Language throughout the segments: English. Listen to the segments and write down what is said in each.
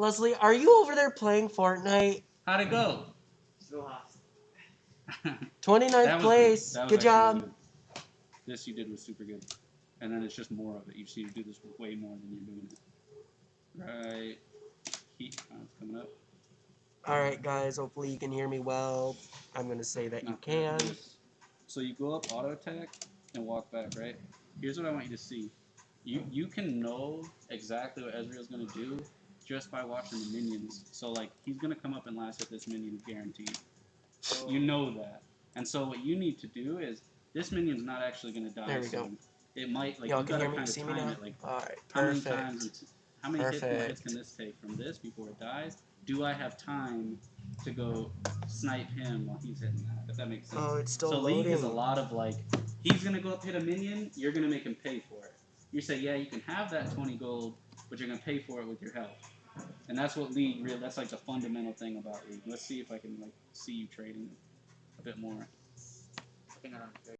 Leslie, are you over there playing Fortnite? How'd it go? Still lost. 29th place. That was Good job. good. This you did was super good. And then it's just more of it. You see, you do this way more than you're doing it. Right. Heat it's coming up. Alright, guys. Hopefully you can hear me well. I'm going to say that you can. So you go up auto attack and walk back, right? Here's what I want you to see. You can know exactly what Ezreal's going to do just by watching the minions. So, like, he's going to come up and last hit this minion guaranteed. Oh. You know that. And so what you need to do is, this minion's not actually going to die There we soon. Go. It might, like, Y'all you can got to hear me? kind You of see me time now? it, like, Alright, how many perfect. times, how many hits can this take from this before it dies? Do I have time to go snipe him while he's hitting that, if that makes sense? Oh, it's still so loading. League is a lot of, like, he's going to go up hit a minion, you're going to make him pay for it. You say, yeah, you can have that 20 gold, but you're going to pay for it with your health. And that's what League really, that's like the fundamental thing about League. Let's see if I can, like, see you trading a bit more. I think I don't care.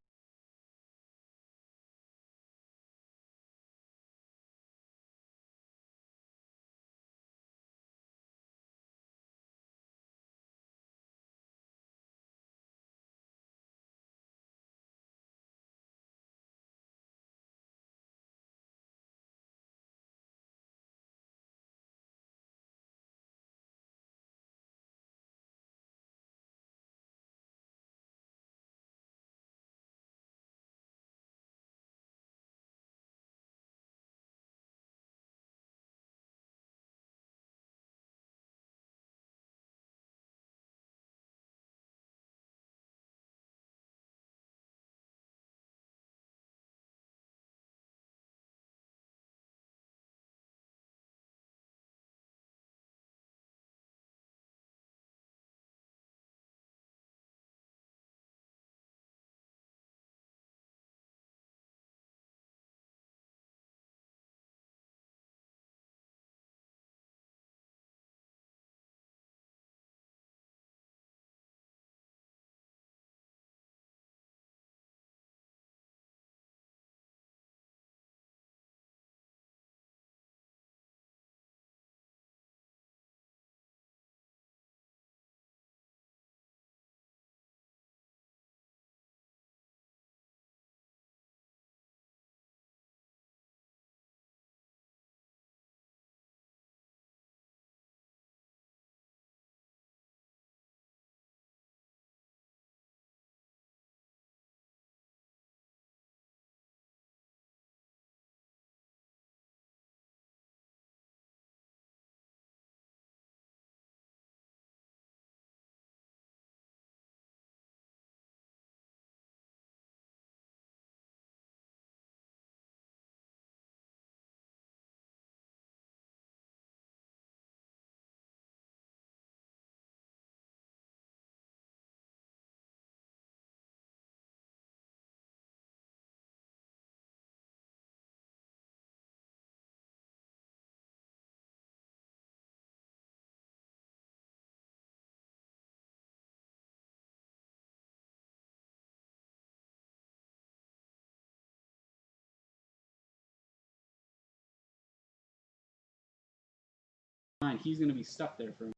He's going to be stuck there for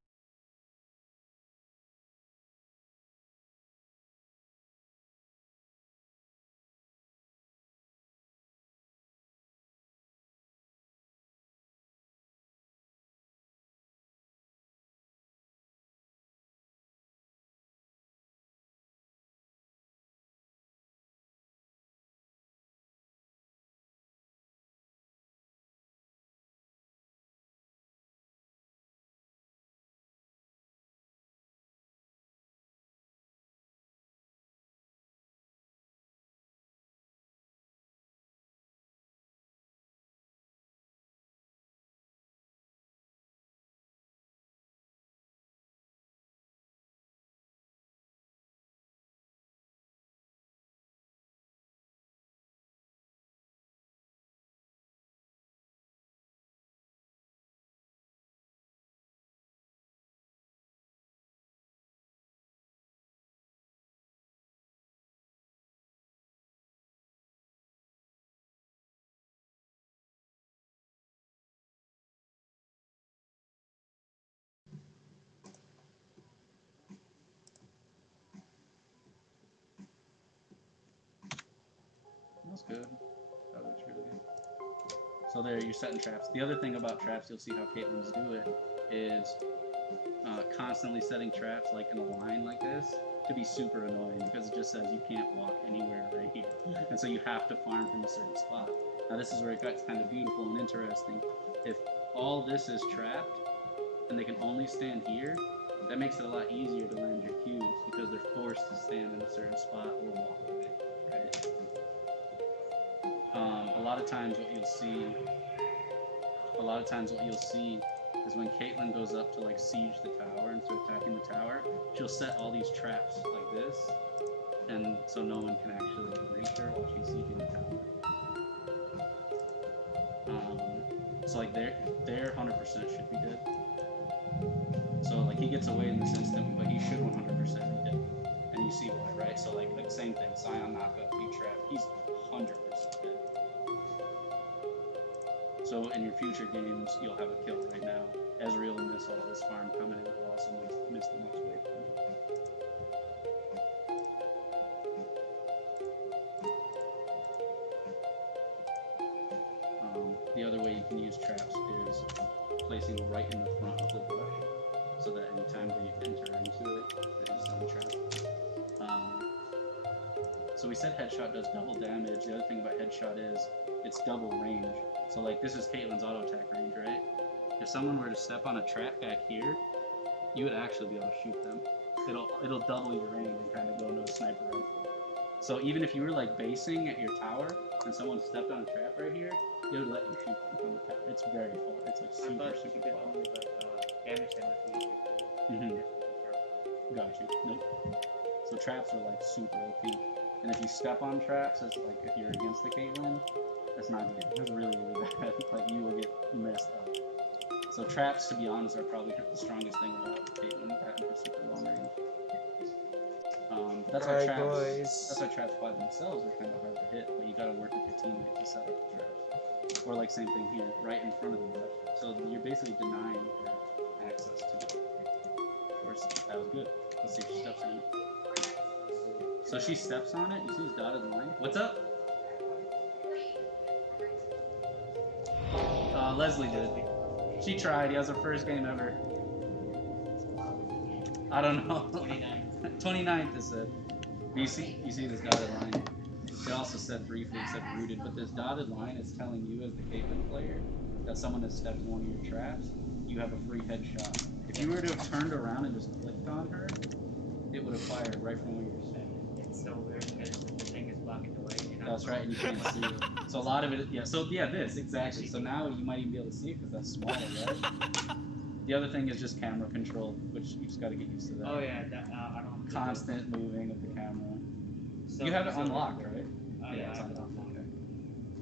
good. That looks really good. So there, you're setting traps. The other thing about traps, you'll see how Caitlyn's do it, is constantly setting traps like in a line like this to be super annoying because it just says you can't walk anywhere right here. And so you have to farm from a certain spot. Now this is where it gets kind of beautiful and interesting. If all this is trapped and they can only stand here, that makes it a lot easier to land your cubes because they're forced to stand in a certain spot or walk away, right? A lot of times what you'll see is when Caitlyn goes up to like siege the tower and start attacking the tower, she'll set all these traps like this, and so no one can actually reach her while she's sieging the tower. So like they're 100% should be dead. So like he gets away in this instant, but he should 100% be dead. And you see why, right? So like same thing, Scion knockup, you trap, he's 100% dead. So in your future games, you'll have a kill right now. Ezreal will miss all this farm coming in, will also miss the next wave. The other way you can use traps is placing right in the front of the brush, so that anytime they enter into it, they just don't trap. So we said headshot does double damage. The other thing about headshot is it's double range. So like this is Caitlyn's auto attack range, right? If someone were to step on a trap back here, you would actually be able to shoot them. It'll double your range and kind of go into a sniper rifle. So even if you were like basing at your tower and someone stepped on a trap right here, it would let you shoot them from the tower. It's very far. It's like super far. Damage them with Got you. Nope. So traps are like super OP. And if you step on traps, it's like if you're against the Caitlyn, that's not good. It's really, really bad. Like you will get messed up. So traps, to be honest, are probably the strongest thing about Caitlyn having her super long range. That's why traps by themselves are kind of hard to hit, but you gotta work with your teammates to set up the traps. Or like same thing here, right in front of the brush. So you're basically denying her access to it. Of course, that was good. Let's see if she steps on it. So she steps on it, you see this dotted line? What's up? Leslie did. She tried, he has her first game ever. I don't know. 29th is it. You see this dotted line. It also said briefly, it said rooted, but this dotted line is telling you as the Caitlyn player that someone has stepped in one of your traps, you have a free headshot. If you were to have turned around and just clicked on her, it would have fired right from where you were standing. It's so weird because the thing is blocking the way. That's right, and you can't see it. So a lot of it, this, exactly. So now you might even be able to see it because that's smaller, right? The other thing is just camera control, which you just got to get used to that. Oh yeah, that, I don't. Constant moving of the camera. So, You have it unlocked, right? Yeah, it's I have it unlocked. unlocked. Okay.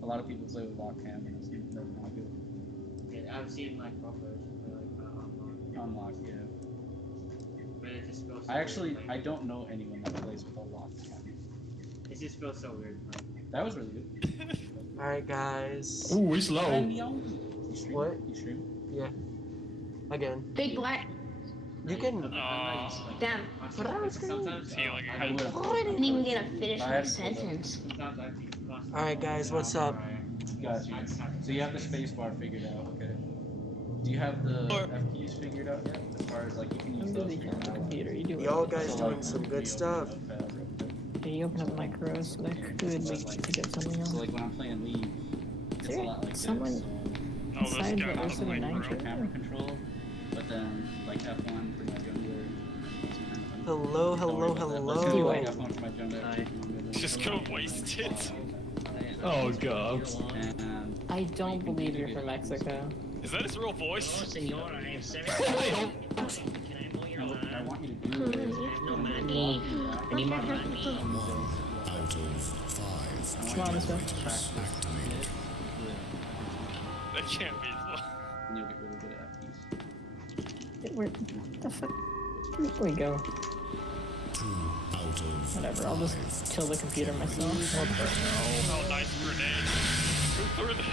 A lot of people play with locked cameras. That's not good. Yeah, I've seen like proper Unlocked, yeah. but it just feels. So I actually, weird, I don't know anyone that plays with a locked camera. It just feels so weird. That was really good. Alright, guys. Ooh, he's low. You stream? What? You stream? Yeah. Again. Big black. You can. Damn. But I was Sometimes Feeling I would. I didn't even get to finish my sentence. Sometimes I think it's possible. Alright, guys, what's up? Got you. So you have the space bar figured out, okay. Do you have the F keys figured out yet? As far as like you can use those for your computer, you do it. Y'all guys doing some good stuff. Okay, you open up micros, that could lead you to get something So else. like when I'm playing League, it's a lot like Someone- this. Oh, this Besides guy the has Ursa a the micro. Nitro. Camera control, but then like F1 for my jungler. Hello, hello, Let's hello. do like F1 for my jungler. Just gonna waste it. Oh god. And I don't believe you're from Mexico. Is that his real voice? Senor, I have 7 I want you to do is no money. Any more money? Out of 5 Come on, let's go. That can't be. and you'll get really good at F keys. Where the fuck? Where we go? 2 out of Whatever, I'll just kill the computer myself. What the hell? Oh, nice grenade. Who threw that?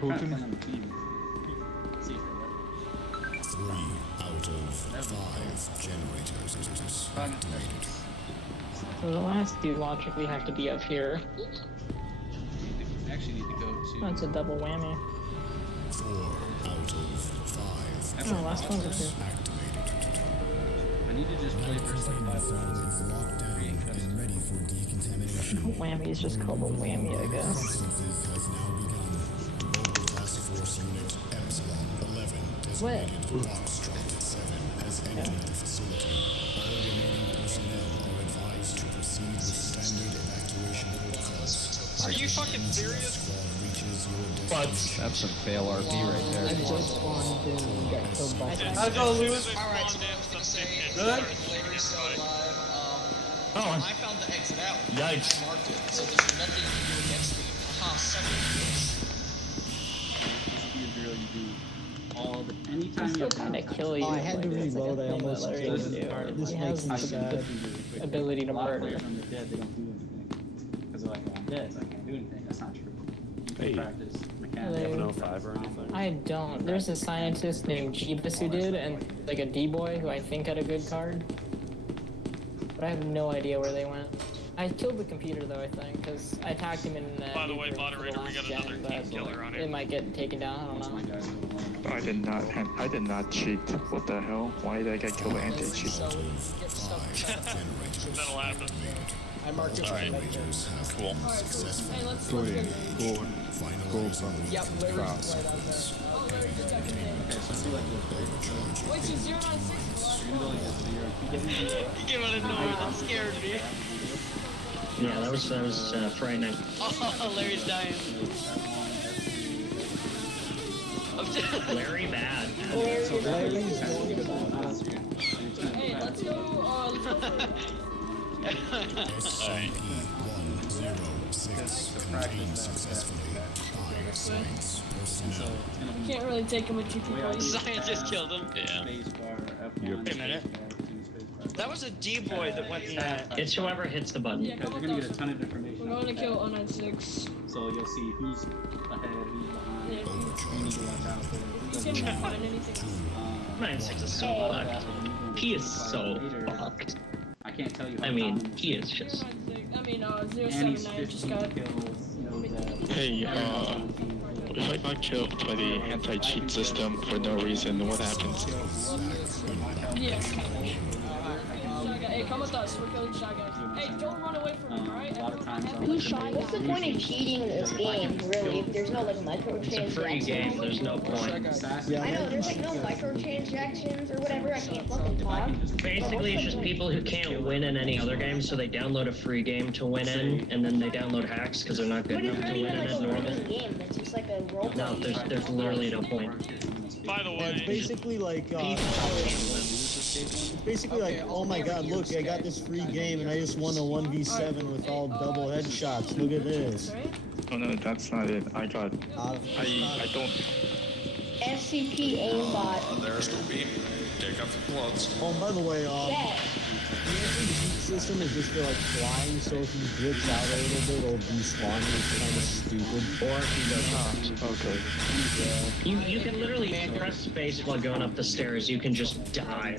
I'm trying to play on the team. See if they let 3 out of 5 generators activated. So the last dude logically have to be up here. actually need to go to. That's a double whammy. 4 out of 5. Oh, last one's a two. I need to just play first like 5 rounds. Locked down and ready for decontamination. Whammy is just called a whammy, I guess. Substances has now begun. Mobile Task Force Unit Epsilon 11 designated Foxtrot 7 has entered the facility. All remaining personnel are advised to proceed with standard evacuation protocols. Are you fucking serious? Squad reaches your But destination. That's some fail RP right I there. just spawned in and got killed by How's it going, Lewis? Alright, so what I was gonna say is Good? Larry's still alive. Oh, When I found the exit out. Yikes. I marked it, so there's nothing you can do against me. Haha, second place. This is drill you do all the anytime I'm still you're trying to downtime. kill you. I had to like, it's like a reload, I thing that almost Larry killed can him. do. This He makes has me I the sad. ability to A lot of murder. players when they're dead, they don't do anything. Because they're like, well, I'm dead, so I can't do anything. That's not true. You can Hey. practice mechanics. Hello. You have an 05 or anything? I don't. There's a scientist named Jeebus who did, and like a D-boy who I think had a good card. But I have no idea where they went. I killed the computer though, I think, because I attacked him in By the way, Hebrew for moderator, we last got gen, another but team killer on it it. might get taken down, I Once don't my know. guys go alone. I did not cheat. What the hell? Why did I get killed by anti-cheat? So when you get stuck inside the That'll happen. I marked it with a vector. Cool. Yep, Larry's right out there. Give it a noise, that scared me. Yeah, that was frightening. Oh, Larry's dying. Very bad. Hey, let's go. SCP-106 contained successfully. 5 science personnel. Can't really take him with you Science just killed him. Yeah. Spacebar, F1, Wait a minute. spacebar, 2 spacebar. That was a D-boy that went in there. It's whoever hits the button. Because you're gonna get a ton of information. We're going to kill 096. So you'll see who's ahead, who's behind. Yeah. You need to watch out for. You can't find anything. 96 is so fucked. He is so fucked. I can't tell you how I mean, common he is just. I mean, and he's 079 just 15 got. kills, you know, that. Hey, if I got killed by the anti-cheat system for no reason, what happens? Yeah. Hey, come with us. We're killing Shy Guys. Hey, don't run away from him, alright? A lot of times I'll Who's shy? What's the point of cheating in this game, really, if there's no like It's a free game, microtransactions? there's no point. I know, there's like no microtransactions or whatever, I can't fucking talk. Basically, it's just people who can't win in any other game, so they download a free game to win in, and then they download hacks because they're not good But it's enough not to win even in like it a normal. winning game, it's just like a role No, there's literally no point. By the Yeah, it's way, basically like, People can't win. it's basically like, oh my god, look, I got this free game and I just won a 1v7 with all double headshots. Look at this. Oh no, that's not it. I don't. SCP aimbot. There's no beam. Take up the plots. Oh, by the way, Set. the anti-cheat system is just for like flying, so if you glitch out a little bit, it'll despawn you. It's kind of stupid. Or if you go top. Okay. You can literally press space while going up the stairs. You can just die.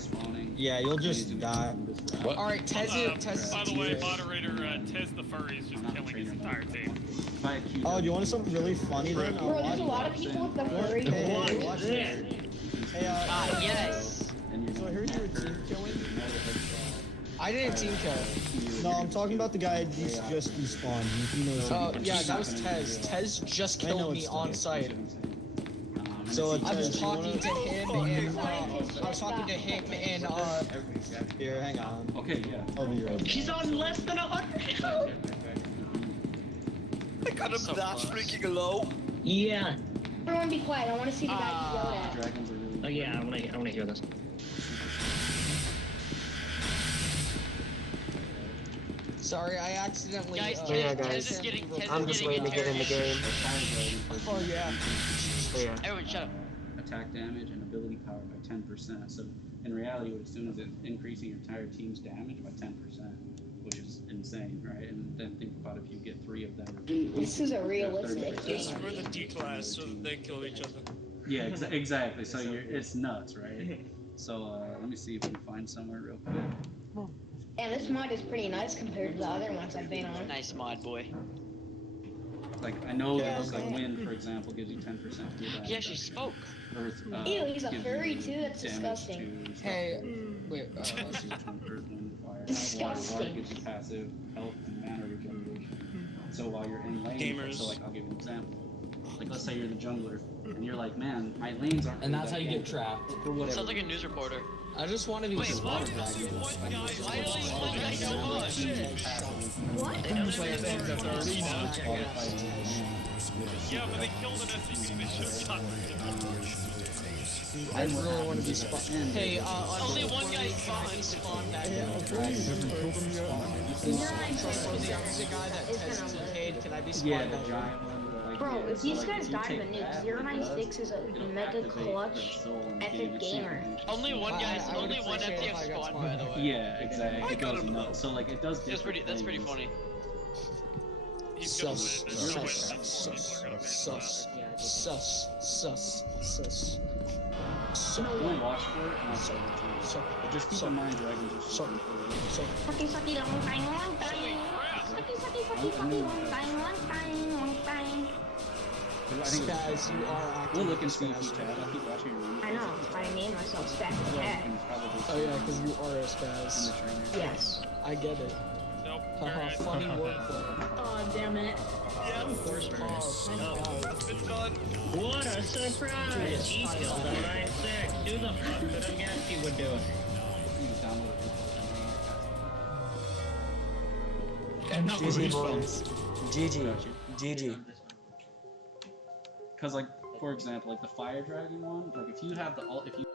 Yeah, you'll just die. Alright, Tez by the way, moderator, Tez the Furry is just killing his entire team. Oh, do you want something really funny then? Bro, there's a lot of people with the furry. Hey, watch this. Hey, Yes. so I heard you were team killing. I didn't team kill. No, I'm talking about the guy who's just despawned. He knows. Oh, yeah, that was Tez. Tez just I know killed me it's on Tez. site. So I was Tez, you talking to wanna- him and I was talking to him and Here, hang on. Okay, yeah. I'll be right back. He's on less than 100. I got him that freaking low. Yeah. Everyone be quiet, I want to see the guy you yelled at. Dragons are really. Oh yeah, I wanna hear this. sorry, I accidentally Guys, Oh, yeah, Tez guys. is getting. Tez I'm is just getting waiting to get in the game. Oh yeah. So yeah. Everyone, shut up. Attack damage and ability power by 10%. So in reality, what it's doing is it's increasing your entire team's damage by 10%, which is insane, right? And then think about if you get 3 of them. This is a realistic It's game. for the D class so that they kill each other. Yeah, exactly. So it's nuts, right? So let me see if we can find somewhere real quick. And this mod is pretty nice compared to the other ones I've been on. Nice mod, boy. Like, I know that, like, wind, for example, gives you 10% feedback. Yeah, she spoke. Earth, Ew, he's a gives furry you too, that's damage disgusting. to stuff. Hey, wait, Earth, wind, fire. Water Disgusting. gives you passive health and mana regeneration. So while you're in lane, Gamers. so like I'll give you an example. Like let's say you're the jungler, and you're like, man, my lanes aren't. and really that's that how you good get trapped. or whatever. Sounds like a news reporter. I just want to be Wait, smart. what? Why are they one guy so much? What? Yeah, but they killed an SCP. They should have gotten I really want to be spot. Hey, Only one guy behind spawn back. The guy that tests TK'd, can I be Yeah, spawned the back? giant one. Like, Bro, yeah, if so, these like, guys you die to take the nuke, that, 096 is a it'll mega activate clutch the soul and epic gain its gamer. damage. Only one guy, I would only one appreciate it if FTX I got spawn, by the way. Yeah, exactly. It goes nuts. So like it does. That's pretty different funny. He's gonna Sus, win. You're gonna win. sus, People are gonna win. sus. We'll watch for it and I'll show it to you. But just keep in mind dragons are super important. Sucky, sucky, long time, long time. Sucky, sucky, sucky, sucky, long time, long time, long time. I think Spaz, you are active. we'll look and see if you chat. I'll keep watching your room. I know, but I named myself Spaz Cat. Oh yeah, because you are a spaz. Yes. I get it. Nope. Haha, funny wordplay. Oh, damn it. First pause. It's been done. What a surprise! He killed a 9-6. Who the fuck could have guessed he would do it? GG boys. GG. GG. Because like, for example, like the fire dragon one, like if you have the ult, if you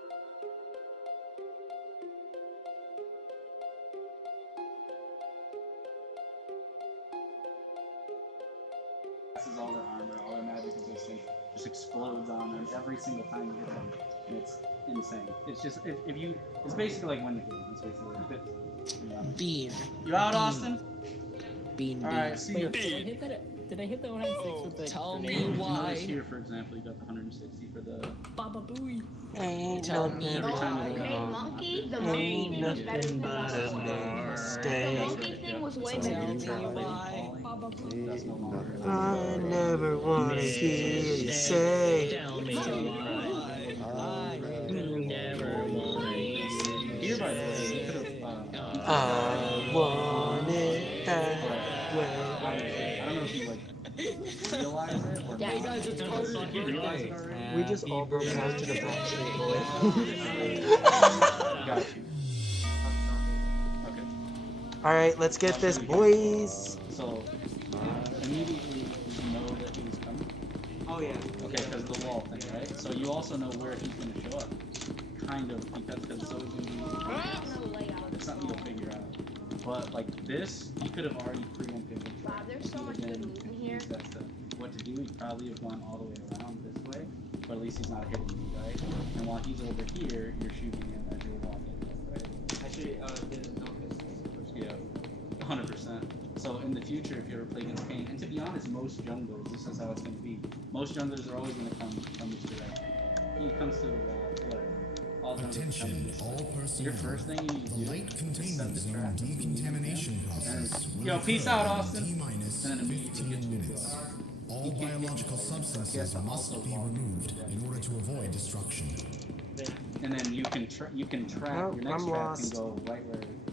passes all their armor, all their magic resistance, just explodes on them every single time you hit them. And it's insane. It's just if you, it's basically like win the game. It's basically like Bean. You out, Austin? Bean. All right, see you. Did I hit the 106 with the Tell grenade? me Notice why. here, for example, you got the 160 for the. Baba Booey. Ain't Tell me nothing Oh, time you okay, go. monkey. The monkey thing was better than the last one. The mistake. monkey thing was way So better you than the try other one. falling, Baba Booey. that's no longer. I never wanna hear you say. Tell me why. Never wanna hear Here, by the way, you could have. I want it that way. I don't know if you like realize it or Yeah. not. guys, it's You realize it already? We just all broke out to the Backstreet Boys. Got you. Okay. Alright, let's get this, boys. So, immediately you know that he's coming. Oh, yeah. Okay, because the wall thing, right? So you also know where he's going to show up. Kind of, because it's so easy. No layout. It's something you'll figure out. But like this, he could have already preempted it. Wow, there's so much good loot in here. That's what to do. He probably have gone all the way around this way, but at least he's not hitting you, right? And while he's over here, you're shooting him as you're walking, right? Actually, Yeah, 100%. So in the future, if you ever play against Kane, and to be honest, most junglers, this is how it's going to be. Most junglers are always going to come this direction. He comes to the wall, whatever. All junglers are coming Attention, this all way. personnel. Your first thing you need to The do light is containment set the zone trap. decontamination process will Yo, peace out, occur in Austin. T-minus And then immediately 15 get to minutes. All biological substances must be removed in order to avoid destruction. And then you can trap. Nope, Your next I'm trap lost. can go right where